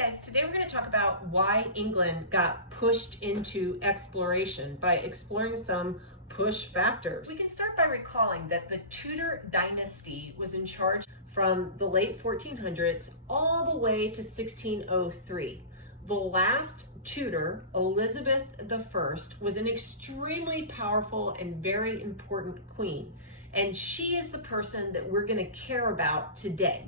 guys, today we're going to talk about why England got pushed into exploration by exploring some push factors. We can start by recalling that the Tudor dynasty was in charge from the late 1400s all the way to 1603. The last Tudor, Elizabeth I, was an extremely powerful and very important queen, and she is the person that we're going to care about today.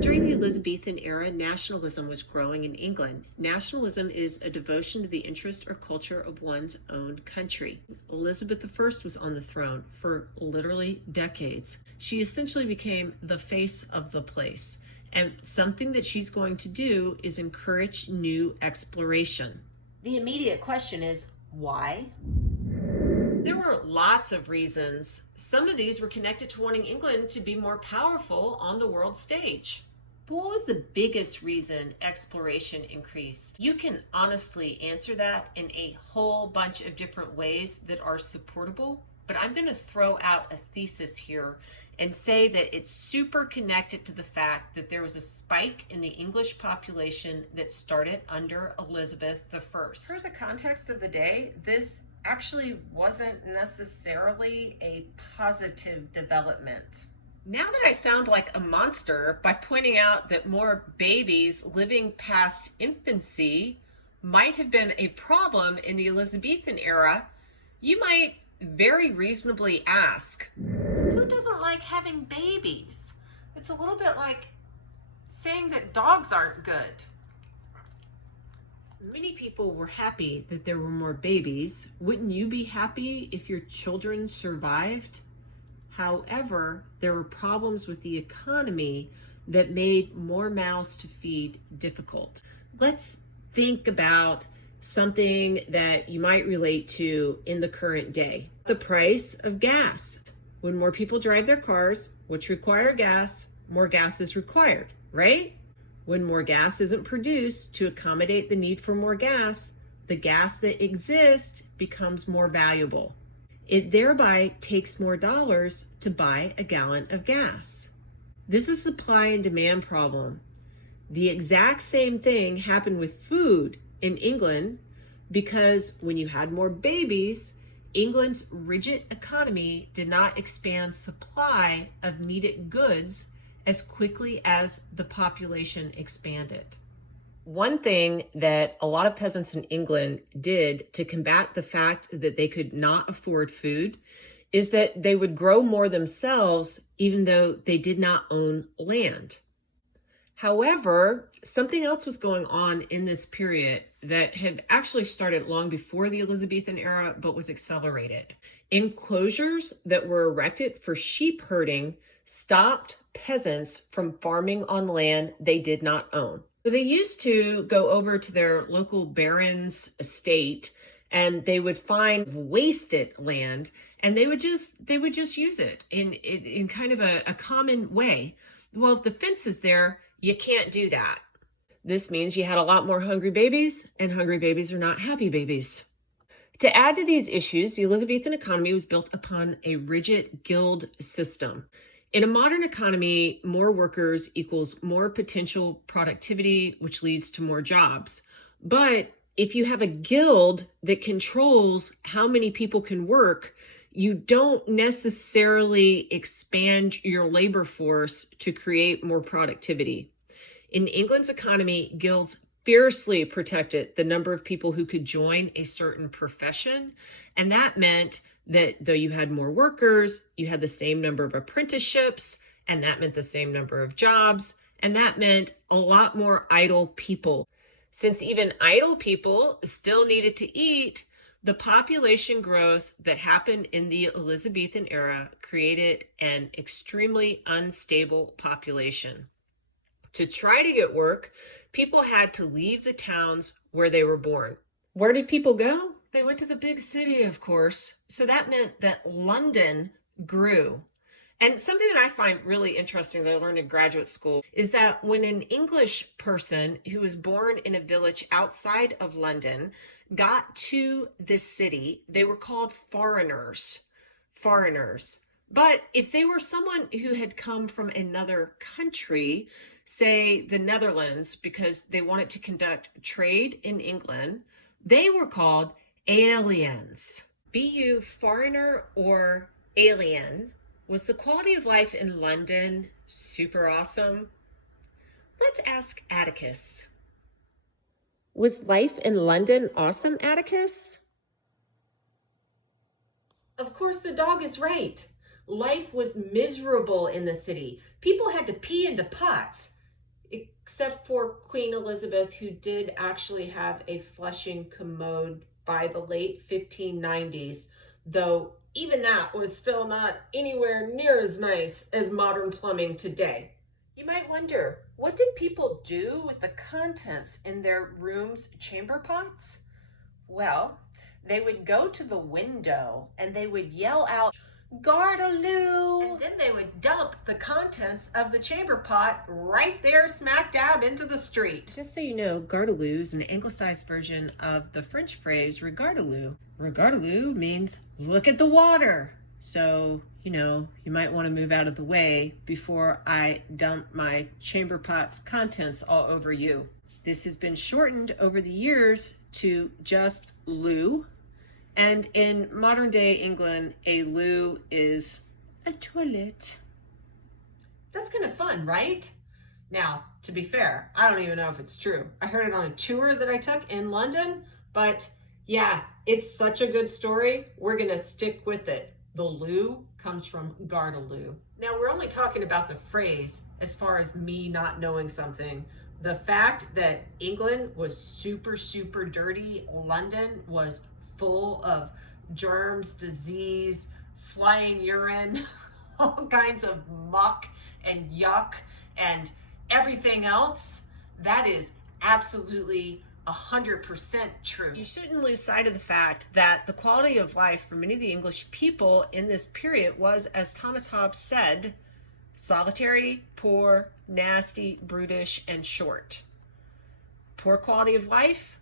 During the Elizabethan era, nationalism was growing in England. Nationalism is a devotion to the interest or culture of one's own country. Elizabeth I was on the throne for literally decades. She essentially became the face of the place. And something that she's going to do is encourage new exploration. The immediate question is, why? There were lots of reasons. Some of these were connected to wanting England to be more powerful on the world stage. But what was the biggest reason exploration increased? You can honestly answer that in a whole bunch of different ways that are supportable, but I'm going to throw out a thesis here and say that it's super connected to the fact that there was a spike in the English population that started under Elizabeth I. For the context of the day, this actually wasn't necessarily a positive development. Now that I sound like a monster by pointing out that more babies living past infancy might have been a problem in the Elizabethan era, you might very reasonably ask, who doesn't like having babies? It's a little bit like saying that dogs aren't good. Many people were happy that there were more babies. Wouldn't you be happy if your children survived? However, there were problems with the economy that made more mouths to feed difficult. Let's think about something that you might relate to in the current day. The price of gas. When more people drive their cars, which require gas, more gas is required, right? When more gas isn't produced to accommodate the need for more gas, the gas that exists becomes more valuable. It thereby takes more dollars to buy a gallon of gas. This is a supply and demand problem. The exact same thing happened with food in England because when you had more babies, England's rigid economy did not expand supply of needed goods as quickly as the population expanded. One thing that a lot of peasants in England did to combat the fact that they could not afford food is that they would grow more themselves even though they did not own land. However, something else was going on in this period that had actually started long before the Elizabethan era but was accelerated. Enclosures that were erected for sheep herding stopped peasants from farming on land they did not own. So they used to go over to their local baron's estate and they would find wasted land and they would just use it in kind of a common way. Well, if the fence is there, you can't do that. This means you had a lot more hungry babies, and hungry babies are not happy babies. To add to these issues, the Elizabethan economy was built upon a rigid guild system. In a modern economy, more workers equals more potential productivity, which leads to more jobs. But if you have a guild that controls how many people can work, you don't necessarily expand your labor force to create more productivity. In England's economy, guilds fiercely protected the number of people who could join a certain profession, and that meant that though you had more workers, you had the same number of apprenticeships, and that meant the same number of jobs, and that meant a lot more idle people. Since even idle people still needed to eat, the population growth that happened in the Elizabethan era created an extremely unstable population. To try to get work, people had to leave the towns where they were born. Where did people go? They went to the big city, of course. So that meant that London grew. And something that I find really interesting that I learned in graduate school is that when an English person who was born in a village outside of London got to this city, they were called foreigners. But if they were someone who had come from another country, say the Netherlands, because they wanted to conduct trade in England, they were called aliens. Be you foreigner or alien, was the quality of life in London super awesome? Let's ask Atticus. Was life in London awesome, Atticus? Of course, the dog is right. Life was miserable in the city. People had to pee into pots, except for Queen Elizabeth, who did actually have a flushing commode by the late 1590s, though even that was still not anywhere near as nice as modern plumbing today. You might wonder, what did people do with the contents in their rooms' chamber pots? Well, they would go to the window and they would yell out, "Gardaloo!" And then they would dump the contents of the chamber pot right there smack dab into the street. Just so you know, Gardaloo is an anglicized version of the French phrase regardaloo. Regardaloo means look at the water. So, you might want to move out of the way before I dump my chamber pot's contents all over you. This has been shortened over the years to just loo. And in modern day England, a loo is a toilet. That's kind of fun, right? Now, to be fair, I don't even know if it's true. I heard it on a tour that I took in London, but yeah, it's such a good story. We're going to stick with it. The loo comes from Gardaloo. Now, we're only talking about the phrase as far as me not knowing something. The fact that England was super, super dirty, London was full of germs, disease, flying urine, all kinds of muck and yuck and everything else, that is absolutely 100% true. You shouldn't lose sight of the fact that the quality of life for many of the English people in this period was, as Thomas Hobbes said, solitary, poor, nasty, brutish, and short. Poor quality of life,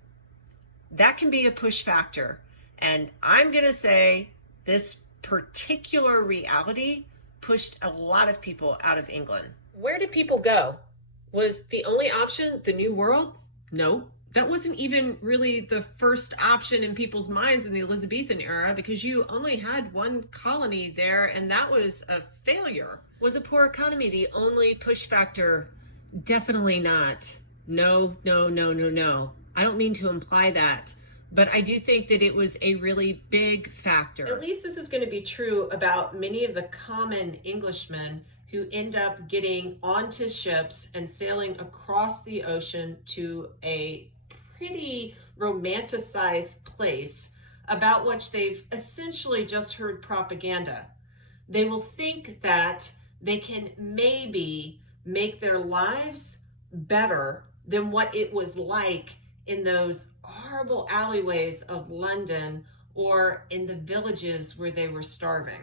that can be a push factor. And I'm going to say this particular reality pushed a lot of people out of England. Where did people go? Was the only option the New World? No. That wasn't even really the first option in people's minds in the Elizabethan era, because you only had one colony there, and that was a failure. Was a poor economy the only push factor? Definitely not. No. I don't mean to imply that, but I do think that it was a really big factor. At least this is going to be true about many of the common Englishmen who end up getting onto ships and sailing across the ocean to a pretty romanticized place about which they've essentially just heard propaganda. They will think that they can maybe make their lives better than what it was like in those horrible alleyways of London or in the villages where they were starving.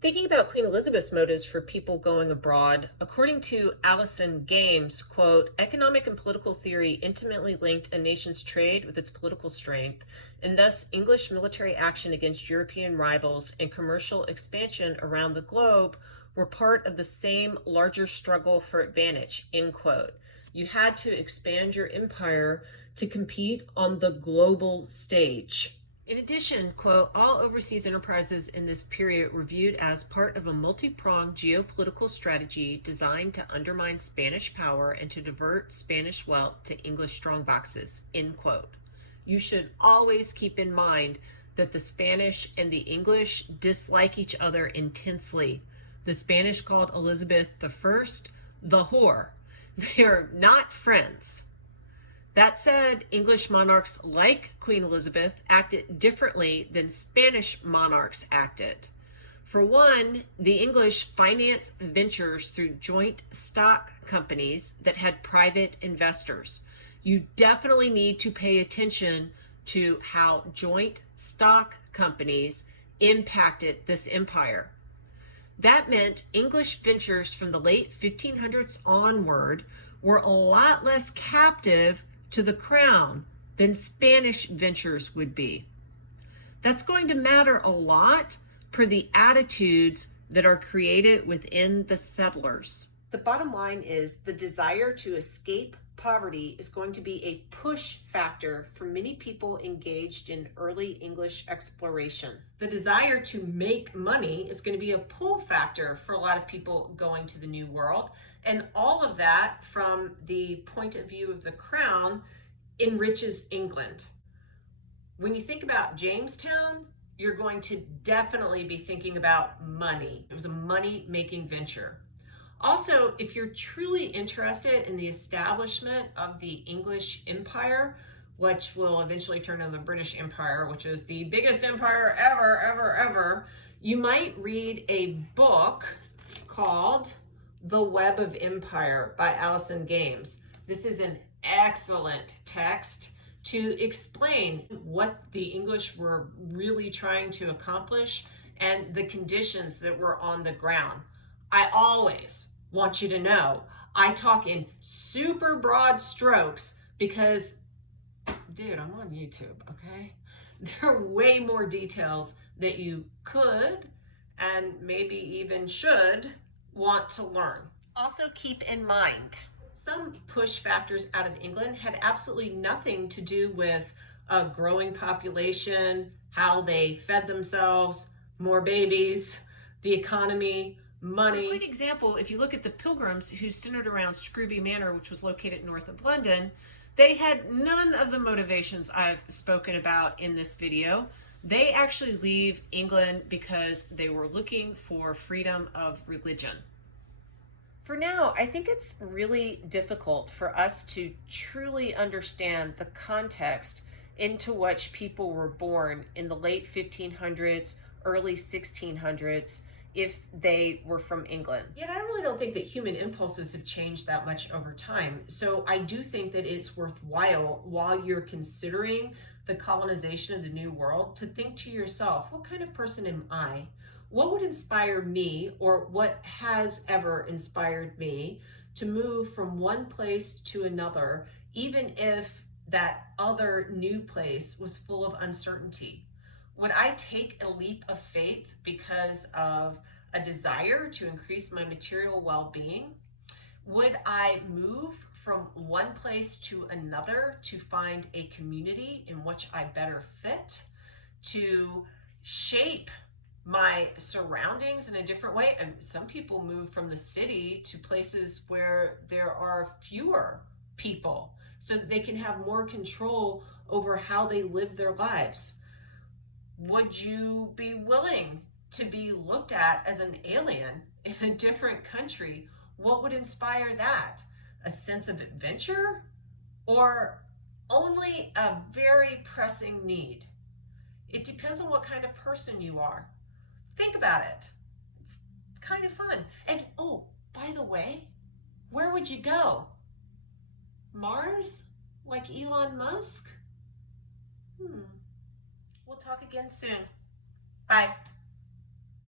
Thinking about Queen Elizabeth's motives for people going abroad, according to Alison Games, quote, economic and political theory intimately linked a nation's trade with its political strength, and thus English military action against European rivals and commercial expansion around the globe were part of the same larger struggle for advantage, end quote. You had to expand your empire to compete on the global stage. In addition, quote, all overseas enterprises in this period were viewed as part of a multi-pronged geopolitical strategy designed to undermine Spanish power and to divert Spanish wealth to English strongboxes, end quote. You should always keep in mind that the Spanish and the English dislike each other intensely. The Spanish called Elizabeth I the whore. They're not friends. That said, English monarchs like Queen Elizabeth acted differently than Spanish monarchs acted. For one, the English financed ventures through joint stock companies that had private investors. You definitely need to pay attention to how joint stock companies impacted this empire. That meant English ventures from the late 1500s onward were a lot less captive to the crown than Spanish ventures would be. That's going to matter a lot per the attitudes that are created within the settlers. The bottom line is the desire to escape poverty is going to be a push factor for many people engaged in early English exploration. The desire to make money is going to be a pull factor for a lot of people going to the New World. And all of that, from the point of view of the crown, enriches England. When you think about Jamestown, you're going to definitely be thinking about money. It was a money-making venture. Also, if you're truly interested in the establishment of the English Empire, which will eventually turn into the British Empire, which is the biggest empire ever, you might read a book called The Web of Empire by Allison Games. This is an excellent text to explain what the English were really trying to accomplish and the conditions that were on the ground. I always want you to know I talk in super broad strokes because, dude, I'm on YouTube, okay? There are way more details that you could and maybe even should want to learn. Also keep in mind, some push factors out of England had absolutely nothing to do with a growing population, how they fed themselves, more babies, the economy, money. For a quick example, if you look at the Pilgrims who centered around Scrooby Manor, which was located north of London, they had none of the motivations I've spoken about in this video. They actually leave England because they were looking for freedom of religion. For now, I think it's really difficult for us to truly understand the context into which people were born in the late 1500s, early 1600s, if they were from England. Yet I really don't think that human impulses have changed that much over time. So I do think that it's worthwhile, while you're considering the colonization of the New World, to think to yourself, what kind of person am I? What would inspire me, or what has ever inspired me to move from one place to another, even if that other new place was full of uncertainty? Would I take a leap of faith because of a desire to increase my material well-being? Would I move from one place to another to find a community in which I better fit, to shape my surroundings in a different way? And some people move from the city to places where there are fewer people so that they can have more control over how they live their lives. Would you be willing to be looked at as an alien in a different country? What would inspire that? A sense of adventure, or only a very pressing need? It depends on what kind of person you are. Think about it. It's kind of fun. And oh, by the way, where would you go? Mars? Like Elon Musk? We'll talk again soon. Bye.